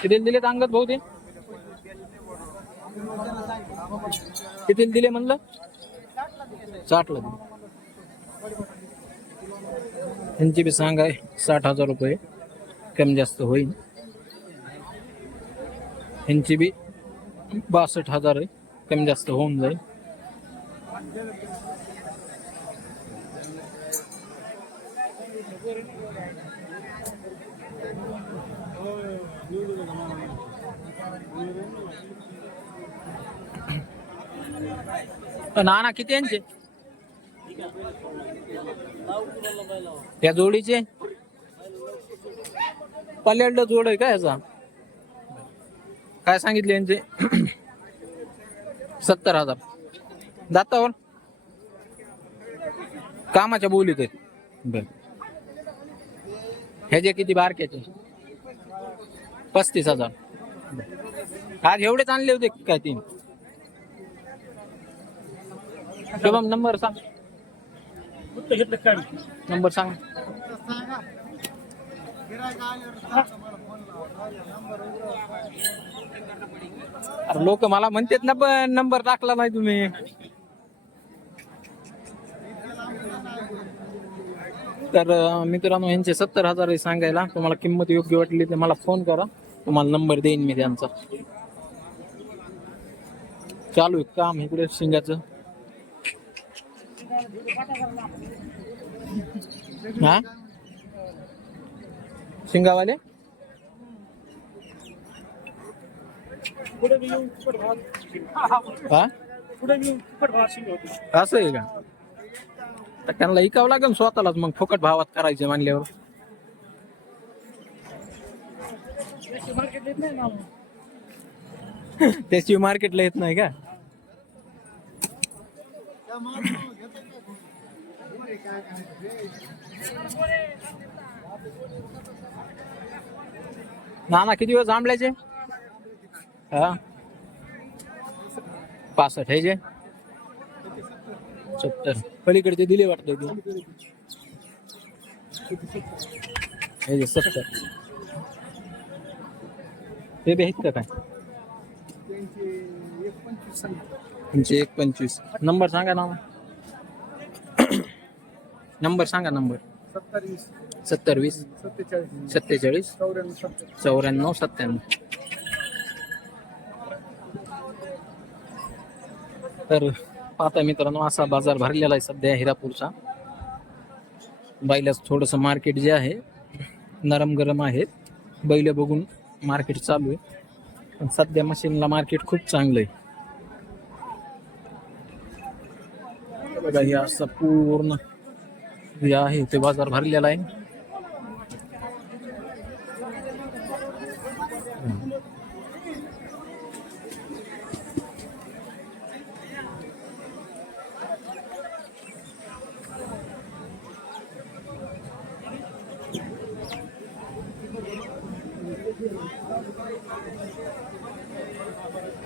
किती दिले अंगत भाऊ ते? किती दिले म्हणलं? साठला दिले. यांची बी सांग आहे साठ हजार रुपये कमी जास्त होईल यांची बी बासष्ट हजार आहे कमी जास्त होऊन जाईल. नाना किती यांचे? या जोडीचे? पल्ल्याडलं जोड आहे का याचा? काय सांगितले यांचे? सत्तर हजार. दातावर? कामाच्या बोलीत आहेत बरं. ह्याचे किती बारक्याचे पस्तीस हजार. आज एवढेच आणले होते काय तीन? शुभम नंबर सांग. नंबर सांग. अरे लोक मला म्हणतात ना पण नंबर टाकला नाही तुम्ही. तर मित्रांनो यांचे सत्तर हजार आहे सांगायला. तुम्हाला किंमत योग्य वाटली तर मला फोन करा. तुम्हाला नंबर देईन मी त्यांचा. चालू आहे काम इकडे शिंगाचं. हा? शिंगावाले? हा? असं आहे का? तर त्यांना ऐकावं लागेल स्वतःलाच मग फुकट भावात करायचे मानल्यावर. त्याची मार्केटला येत नाही का? नाना किती दिवस आंबल्याचे हा. पासष्ट हे जे. सत्तर पलीकडे ते दिले वाटतं हे सत्तर. ते बी आहेत का काय? तुमचे एक पंचवीस. नंबर सांगा ना नंबर सांगा नंबर. सत्तर वीस सत्तेचाळीस. चौऱ्याण्णव सत्त्याण्णव. तर पाहता मित्रांनो असा बाजार भरलेला आहे सध्या हिरापूरचा. बैलाच थोडस मार्केट जे आहे नरम गरम आहे. बैल बघून मार्केट चालू आहे. पण सध्या मशीनला मार्केट खूप चांगलं आहे. बघा हे असं पूर्ण जे आहे ते बाजार भरलेला आहे.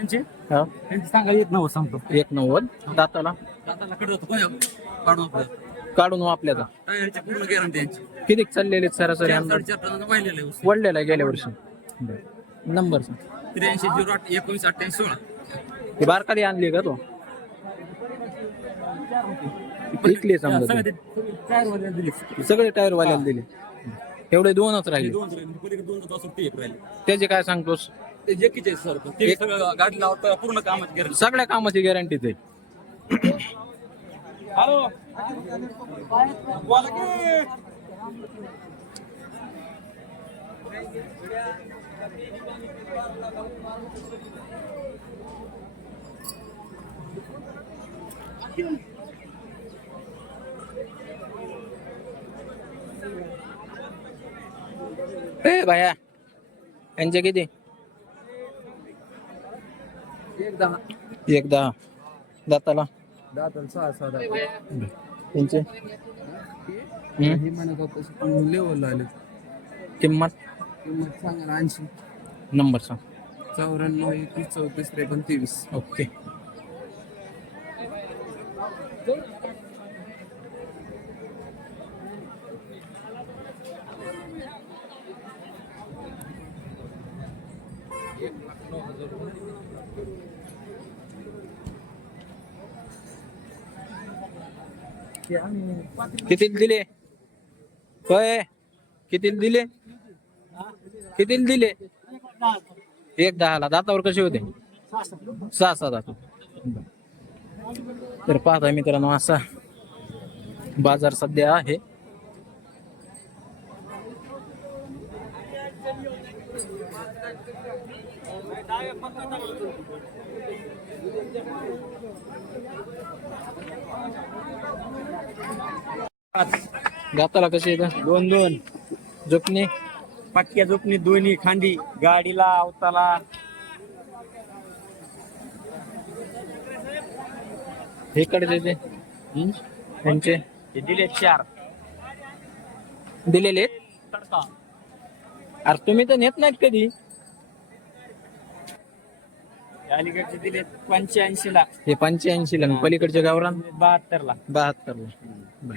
त्यांचे हा. त्यांचे सांगा एक नव्वद सांगतो. एक नव्वद. दाताला? दाताला कडवत काढून आपलं. काढून वापल्याचा टायरची पूर्ण गॅरंटी यांची. किती चाललेले सरासरी अंदाज? साडेचार टनानं वाहिलेलं आहे. वडलेला आहे गेल्या वर्षी. नंबर सांग. त्र्याऐंशी झिरो आठ एकोणीस अठ्ठ्याऐंशी सोळा. ती बारकाली आणली का तो? विकली समजा सगळे ती. टायर वाले दिले. सगळे टायर वाल्याला दिले. एवढे दोनच राहिले. दोन तास एक राहिले. त्याचे काय सांगतोस? ते जेकीचे सर ते सगळं गाडी लावता पूर्ण कामात गॅरंटी सगळ्या कामाची गॅरंटीच आहे हॅलो. बोला की. ए भाया यांचे किती? एक दहा एक दहा दाताला. दहा तर सहा सहा दहा त्यांचे? हे म्हणत होतं लेवल आले. किंमत? किंमत सांगा ऐंशी. नंबर सांग. चौऱ्याण्णव एकवीस चौतीस त्रेपन्न तेवीस. ओके. किती दिले? होय. किती दिले? किती दिले? एक दहाला. दातावर कसे होते? सहा सहा दात तर पाहता मित्रांनो असा बाजार सध्या आहे. दाताला कसे येतं दोन दोन. जोपणी पक्क्या झोपणी दोन्ही खांदी. गाडीला अवताला. हे कडे ते त्यांचे हे दिले चार. दिलेले आहेत? तडका. अरे तुम्ही तर नेत नाहीत कधी. अलीकडचे दिले पंच्याऐंशी ला हे पंच्याऐंशी ला आणि पलीकडच्या गावरान? बहात्तर ला बहात्तर ला